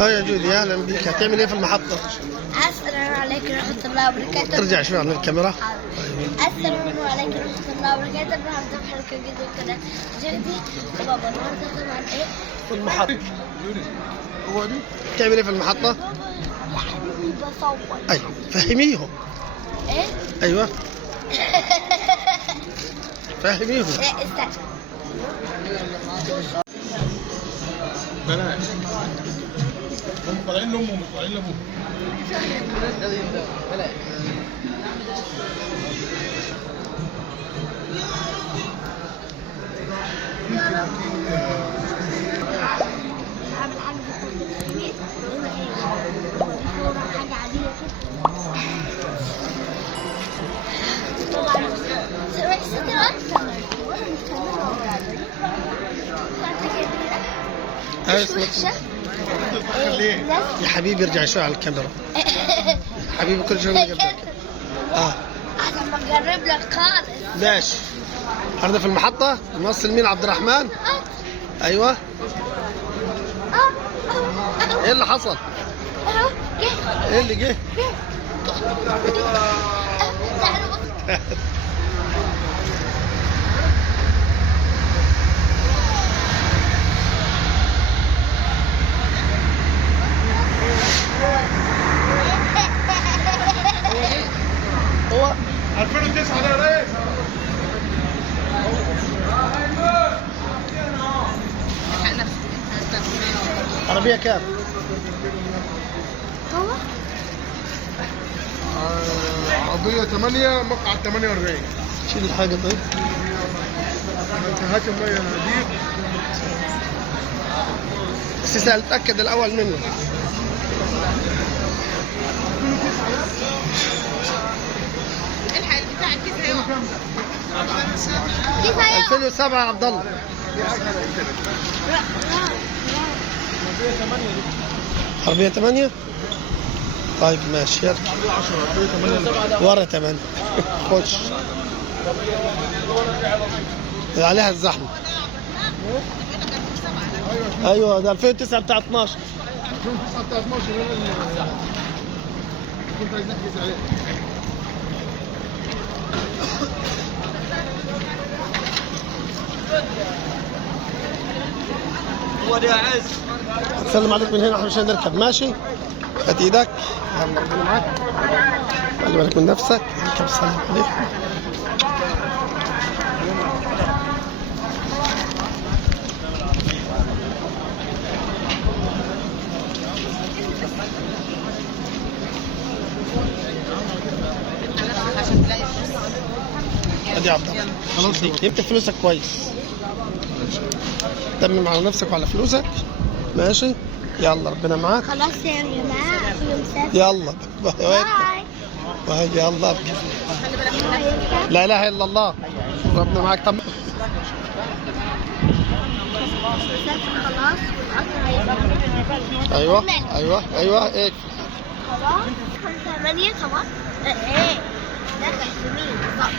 يا جودي اهلا بيك، هتعمل ايه في المحطة؟ السلام عليكم ورحمة الله وبركاته. ترجع شوي عن الكاميرا. السلام عليكم ورحمة الله وبركاته. النهارده في حلقة جديدة وكده جدي وبابا. النهارده طبعا ايه؟ في المحطة. هو دي؟ تعمل ايه في المحطة؟ يا حبيبي بصور. ايوه فهميهم. ايه؟ ايوه فهميهم. ايه استنى. بلاش هم طالعين لامهم مش طالعين لابوهم. هعمل حاجة عادية كده. طبعا سمعت ستر مش وحشة. يا حبيبي ارجع شوي على الكاميرا. حبيبي كل شوي نقدر. عشان بجرب لك خالص. ماشي. النهارده في المحطة نوصل مين؟ عبد الرحمن. ايوه. ايه اللي حصل؟ ايه اللي جه؟ هو 2009 ده يا ريس. عربية كام؟ هو عربية 8 مقعد 48. شيل الحاجة طيب. هات المية دي. بس سأل اتأكد الأول منه. الحق بتاع كفاية 2007 يا عبد الله. عربية 8. طيب ماشي يلا. ورا 8. خش. عليها الزحمة. ايوه ده 2009 بتاع 12. 2009 بتاع 12 كنت عايز نحجز عليه. سلم عليك من هنا عشان نركب. ماشي. هات ايدك. يلا ربنا معاك. خلي بالك من نفسك. اركب. سلم عليك. ادي يا عبد الله. خلاص جبت فلوسك كويس. تمم على نفسك وعلى فلوسك. ماشي. يلا ربنا معاك. خلاص يا جماعة مسافر. يلا باي. يلا. لا اله الا الله. ربنا معاك. تمام. مسافر خلاص والقطر هيبقى. ايوه ايوه ايوه. ايه خلاص 8 طبعا. ايه دخل سنين بالظبط.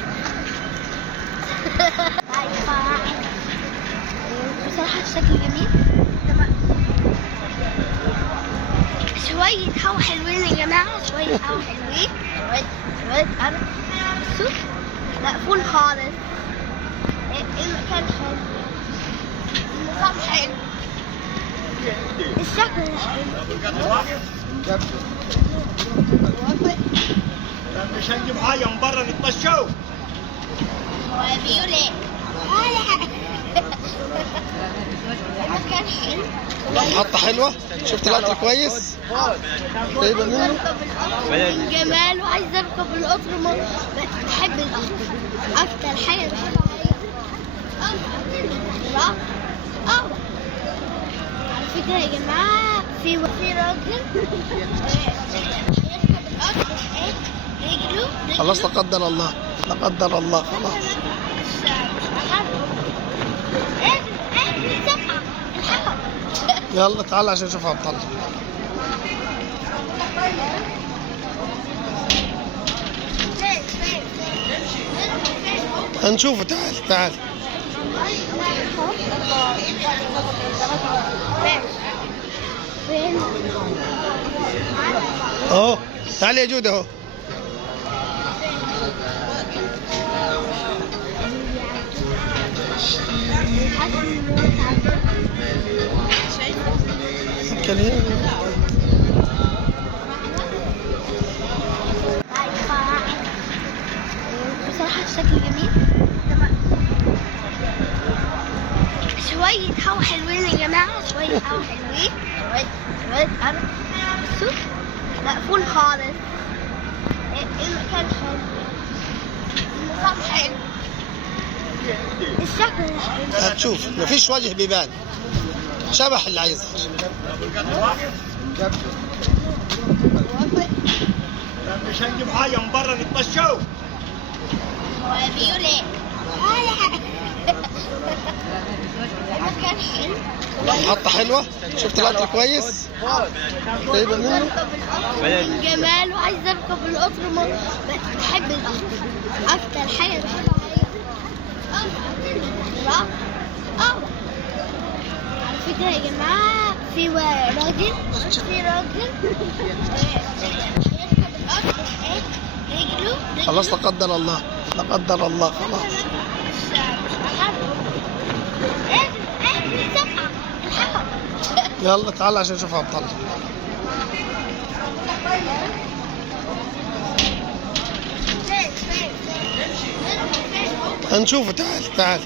بصراحة الشكل جميل. شوية هوا حلوين يا جماعة. شوية هوا حلوين. شوية أنا بصوا مقفول خالص. المكان حلو. النظام حلو. الشكل حلو. مش هنجيب حاجة من برا نتمشوا. هو بيقول ايه؟ المكان حلو. محطة حلوة. شفت القطر كويس. عايز اركب القطر من جمال وعايز اركب القطر. بحب القطر اكتر حاجه بحبها هي القطر. على فكره يا جماعه في راجل هيركب القطر. رجله خلاص لا قدر الله. لا قدر الله. خلاص. يلا تعال عشان نشوف عبد الله. هنشوفه. تعال تعال. فين؟ اهو تعالي يا جود اهو. بصراحة الشكل جميل. شوية هوا حلوين يا جماعة، شوية هوا حلوين، شوية هوا. بصوا مقفول خالص. المكان حلو، النظام حلو، الشكل حلو. هتشوف مفيش وجه بيبان، شبح اللي عايزها. مش هنجيب حاجة من برا نتمشوا. بيقول ايه؟ المكان حلو. محطة حلوة، شفت القطر كويس؟ عايز اركب القطر من جمال، وعايز اركب القطر بحب القطر اكتر حاجة بحبها. على فكرة يا جماعة في راجل يركب القطر رجله خلاص لا قدر الله، لا قدر الله خلاص. يلا تعال عشان نشوف عبد الله. هنشوفه، تعال تعال.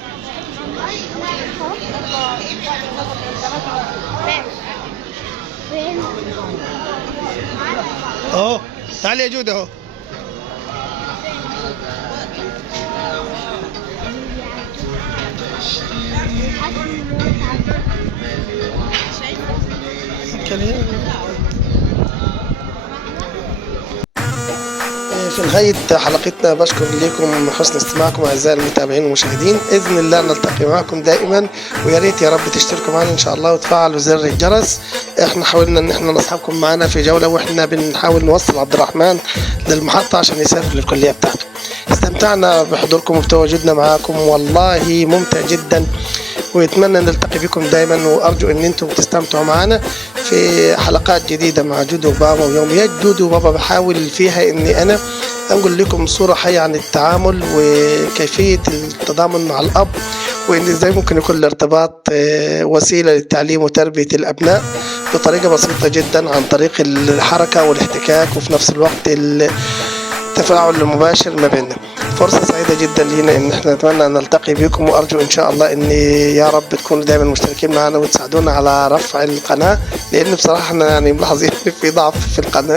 اهو تعال يا جود اهو. في نهاية حلقتنا بشكر لكم حسن استماعكم أعزائي المتابعين والمشاهدين. إذن الله نلتقي معكم دائما، ويا ريت يا رب تشتركوا معنا إن شاء الله وتفعلوا زر الجرس. إحنا حاولنا إن إحنا نصحبكم معنا في جولة، وإحنا بنحاول نوصل عبد الرحمن للمحطة عشان يسافر للكلية بتاعته. استمتعنا بحضوركم وبتواجدنا معاكم، والله ممتع جدا، ويتمنى نلتقي بكم دائما، وارجو ان انتم تستمتعوا معنا في حلقات جديده مع جودو وبابا ويوميات جودو وبابا. بحاول فيها اني انا انقل لكم صوره حيه عن التعامل وكيفيه التضامن مع الاب، وان ازاي ممكن يكون الارتباط وسيله للتعليم وتربيه الابناء بطريقه بسيطه جدا، عن طريق الحركه والاحتكاك، وفي نفس الوقت التفاعل المباشر ما بيننا. فرصة سعيدة جدا لينا ان احنا نتمنى ان نلتقي بكم، وارجو ان شاء الله ان يا رب تكونوا دائما مشتركين معنا وتساعدونا على رفع القناة، لان بصراحة احنا يعني ملاحظين في ضعف في القناة